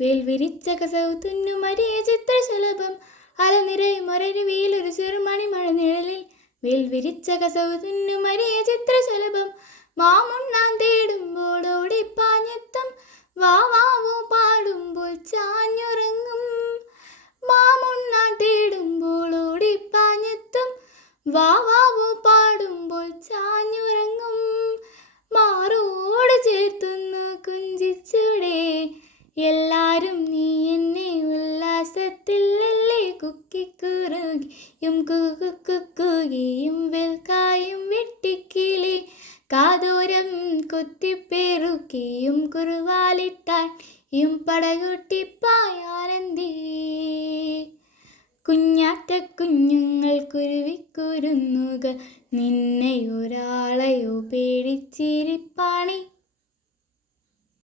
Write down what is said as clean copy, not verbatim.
വേൽ വിരിച്ച കസവ് തുന്നുമരിയ ചിത്രശലഭം അലനിരയും ഒരരുവിയിലൊരു ചെറുമണി മഴ നിഴലിൽ. വേൽ വിരിച്ച കസവ് തുന്നുമരിയ ചിത്രശലഭം മാമുണ്ണാൻ തേടുമ്പോൾ ഓടിപ്പാഞ്ഞെത്തും വാവാവോ പാടുമ്പോൾ ചാഞ്ഞുറങ്ങും. മാമുണ്ണാൻ തേടുമ്പോൾ ഓടിപ്പാഞ്ഞെത്തും വാവാവോ പാടുമ്പോൾ ചാഞ്ഞുറങ്ങും. മാറോട് ചേർത്തുന്നു കുഞ്ചിച്ചൂടെ എല്ലാരും നീ എന്നെ ഉല്ലാസത്തിലല്ലേ. കുക്കിക്കുറുകിയും കുക്കുകുകിയും വെൽക്കായും വെട്ടിക്കിളി കാതോരം കൊത്തിപ്പെറുക്കിയും കുറുവാലിട്ടായും പടകുട്ടിപ്പായാനന്ദി. കുഞ്ഞാറ്റ കുഞ്ഞുങ്ങൾ കുരുവിക്കുരുന്നുകൾ നിന്നെ ഒരാളെയോ പേടിച്ചിരിപ്പാണി.